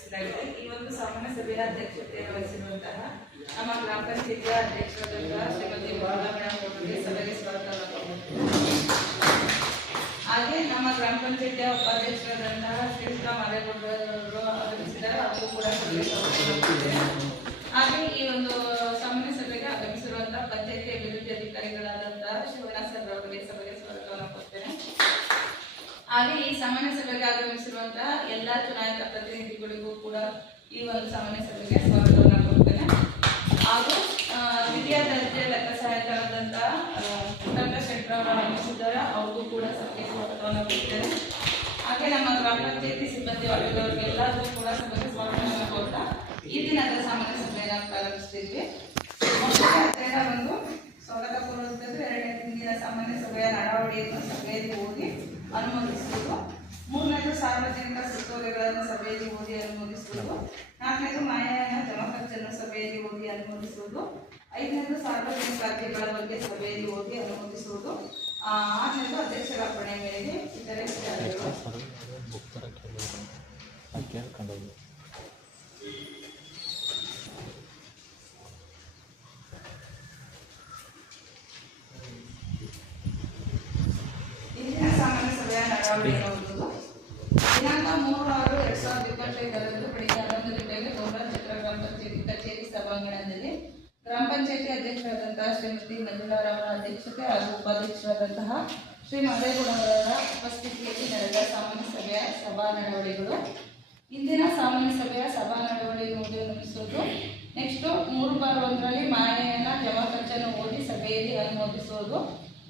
ಆಯೋಜಿಸಲಾಗಿದೆ. ಈ ಒಂದು ಸಾಮಾನ್ಯ ಸಭೆಯ ಅಧ್ಯಕ್ಷತೆಯನ್ನು ವಹಿಸಿರುವಂತಹ ನಮ್ಮ ಗ್ರಾಮ ಪಂಚಾಯತಿಯ ಅಧ್ಯಕ್ಷರಾದಂತಹ ಶ್ರೀಮತಿ ಬಾಲಾ ಮೇಡಮ್ ಅವರಿಗೆ ಸಭೆಗೆ ಸ್ವಾಗತ. ಹಾಗೆ ನಮ್ಮ ಗ್ರಾಮ ಪಂಚಾಯತಿಯ ಉಪಾಧ್ಯಕ್ಷರಾದಂತಹ ಶ್ರೀಮತಿ ಮಾದೇಗೌಡರು ಆಗಮಿಸಿದ್ದಾರೆ, ಅವರು ಕೂಡ ಸಭೆಗೆ ಸ್ವಾಗತ. ಹಾಗೆ ಈ ಒಂದು ಸಾಮಾನ್ಯ ಸಭೆಗೆ ಆಗಮಿಸಿರುವಂತಹ ಪಂಚಾಯತಿ ಅಭಿವೃದ್ಧಿ ಅಧಿಕಾರಿಗಳಾದಂತಹ ಶಿವನಾಥ್ ಸರ್ ಅವರಿಗೆ ಸಭೆಗೆ ಸ್ವಾಗತವನ್ನು ಕೊಡ್ತೇನೆ. ಹಾಗೆ ಈ ಸಾಮಾನ್ಯ ಸಭೆಗೆ ಆಗಮಿಸಿರುವಂತಹ ಎಲ್ಲಾ ಚುನಾಯಿತ ಪ್ರತಿನಿಧಿಗಳಿಗೂ ಕೂಡ ಈ ಒಂದು ಸಾಮಾನ್ಯ ಸಭೆಗೆ ಸ್ವಾಗತವನ್ನು ಕೊಡ್ತೇನೆ. ಹಾಗೂ ದ್ವಿತೀಯ ದರ್ಜೆ ಲೆಕ್ಕ ಸಹಾಯಕರಾದಂತಹ ಡಾಕ್ಟರ್ ಶೆಟ್ಟರ್ ಅವರು ಆಗಮಿಸಿದ್ದಾರೆ, ಅವ್ರಿಗೂ ಕೂಡ ಸಭೆಗೆ ಸ್ವಾಗತವನ್ನು ಕೊಡ್ತೇನೆ. ಹಾಗೆ ನಮ್ಮ ಗ್ರಾಮ ಪಂಚಾಯತಿ ಸಿಬ್ಬಂದಿ ವರ್ಗದವರಿಗೆಲ್ಲರಿಗೂ ಕೂಡ ಸಭೆಗೆ ಸ್ವಾಗತವನ್ನು ಕೊಡ್ತಾ ಈ ದಿನದ ಸಾಮಾನ್ಯ ಸಭೆಯನ್ನು ಪ್ರಾರಂಭಿಸ್ತಿದ್ವಿ. ಒಂದು ಸ್ವಾಗತ ಕೋರುವಂತದ್ದು, ಎರಡನೇ ದಿನ ಸಾಮಾನ್ಯ ಸಭೆಯ ನಡಾವಳಿಯನ್ನು ಸಭೆಯಲ್ಲಿ ಓದಿ ಅನುಮೋದಿಸುವುದು, ಮೂರನೇದು ಸಾರ್ವಜನಿಕ ಸುತ್ತೋಲೆಗಳನ್ನು ಸಭೆಯಲ್ಲಿ ಓದಿ ಅನುಮೋದಿಸುವುದು, ನಾಲ್ಕನೇದು ಮಾಯನ ಜಮಾಖರ್ಚನ್ನು ಸಭೆಯಲ್ಲಿ ಓದಿ ಅನುಮೋದಿಸುವುದು, ಐದನೇದು ಸಾರ್ವಜನಿಕ ಅರ್ಜಿಗಳ ಬಗ್ಗೆ ಸಭೆಯಲ್ಲಿ ಓದಿ ಅನುಮೋದಿಸುವುದು, ಆರನೇದು ಅಧ್ಯಕ್ಷರ ಅರ್ಪಣೆ ಮೇರೆಗೆ ಇತರೆ ಸಾಮಾನ್ಯ ಸಭೆಯ ನಡಾವಳಿಯನ್ನು ಓದುವುದು. ದಿನಾಂಕ 3/6/2025 ಬೆಳಿಗ್ಗೆ 11 ಗಂಟೆಗೆ ಗೌರವ ಚಿತ್ರ ಗ್ರಾಮ ಪಂಚಾಯತಿ ಕಚೇರಿ ಸಭಾಂಗಣದಲ್ಲಿ ಗ್ರಾಮ ಪಂಚಾಯತಿ ಅಧ್ಯಕ್ಷರಾದಂತಹ ಶ್ರೀಮತಿ ಮಂಜುಳಾರವರ ಅಧ್ಯಕ್ಷತೆ ಹಾಗೂ ಉಪಾಧ್ಯಕ್ಷರಾದಂತಹ ಶ್ರೀ ಮಾದೇಗೌಡರವರ ಉಪಸ್ಥಿತಿಯಲ್ಲಿ ನಡೆದ ಸಾಮಾನ್ಯ ಸಭೆಯ ಸಭಾ ನಡವಳಿಗಳು. ಇಂದಿನ ಸಾಮಾನ್ಯ ಸಭೆಯ ಸಭಾ ನಡವಳಿ ಓದಿ ಅನುಮೋದಿಸುವುದು. ನೆಕ್ಸ್ಟ್ 3/1ರಲ್ಲಿ ಮಾಯನ ಜಮಾಖರ್ಚನ್ನು ಓದಿ ಸಭೆಯಲ್ಲಿ ಅನುಮೋದಿಸುವುದು.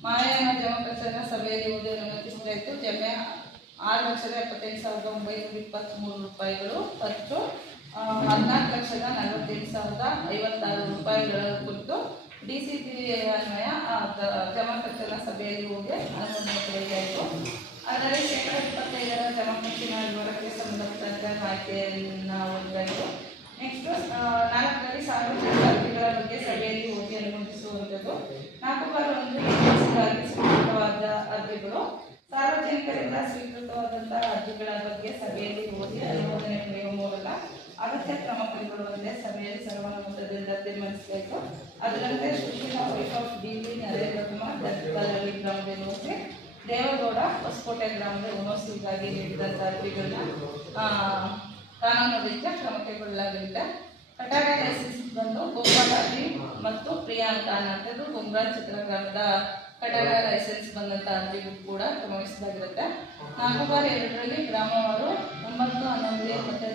ಮಾಯನ ಜಮಾಖರ್ಚನ್ನು ಸಭೆಯಲ್ಲಿ ಓದಿ ಅನುಮೋದಿಸಲಾಯಿತು. ಜಮೆ 6,78,923 ರೂಪಾಯಿಗಳು. ಖರ್ಚು 14,48,056 ರೂಪಾಯಿಗಳ ಕುರಿತು DCP ಅನ್ವಯ ಜಮಾಖರ್ಚನ್ನು ಸಭೆಯಲ್ಲಿ ಹೋಗಿ ಅನುಮೋದನೆಯಾಯಿತು. ಅದರಲ್ಲಿ ಶೇಕಡ 25ರ ಜಮಾಖರ್ಚಿನ ವಿವರಕ್ಕೆ ಸಂಬಂಧಪಟ್ಟಂತೆ ಮಾಹಿತಿಯನ್ನು ಓದಿದರು. ನೆಕ್ಸ್ಟ್ 4ರಲ್ಲಿ ಸಾರ್ವಜನಿಕ ಅರ್ಜಿಗಳ ಬಗ್ಗೆ ಸಭೆಯಲ್ಲಿ ಹೋಗಿ ಅನುಮೋದಿಸುವಂಥದ್ದು. 4/1 ಸ್ವೀಕೃತವಾದ ಅರ್ಜಿಗಳು, ಸಾರ್ವಜನಿಕರಿಂದ ಸ್ವೀಕೃತವಾದಂತಹ ಅರ್ಜಿಗಳ ಬಗ್ಗೆ ಸಭೆಯಲ್ಲಿ ಓದಿ ಅನುಮೋದನೆ ಪಡೆಯುವ ಮೂಲಕ ಅಗತ್ಯ ಕ್ರಮ ಕೈಗೊಳ್ಳುವಂತೆ ಸಭೆಯಲ್ಲಿ ಸರ್ವಾನುಮತದಿಂದ ತೀರ್ಮಾನಿಸಲಾಯಿತು. ಅದರಂತೆ Sushila wife of DV Narendrakumar ದತ್ತಪಲ್ಲಿ ಗ್ರಾಮದ ನಿವಾಸಿ, ದೇವೇಗೌಡ ಹೊಸಕೋಟೆ ಗ್ರಾಮದ ನಿವಾಸಿಗಾಗಿ ನೀಡಿದಂತಹ ಅರ್ಜಿಗಳನ್ನ ಕಾನೂನು ರೀತ್ಯ ಕ್ರಮ ಕೈಗೊಳ್ಳಲಾಗಿದೆ. ಕಟ್ಟಡ ಲೈಸೆನ್ಸ್ ಬಂದು ಗೋಪಾಲಿ ಮತ್ತು ಪ್ರಿಯಾಂಕ ಅನ್ನೋದು ಗುಮ್ರಾ ಚಿತ್ರಗ್ರಾಮದ ಕಟ್ಟಡ ಲೈಸೆನ್ಸ್ ಬಂದಂಥ ಅರ್ಜಿಗೂ ಕೂಡ ಕ್ರಮವಹಿಸಲಾಗಿರುತ್ತೆ. 4/2ರಲ್ಲಿ ಗ್ರಾಮವಾರು 9, 11 ಮತ್ತು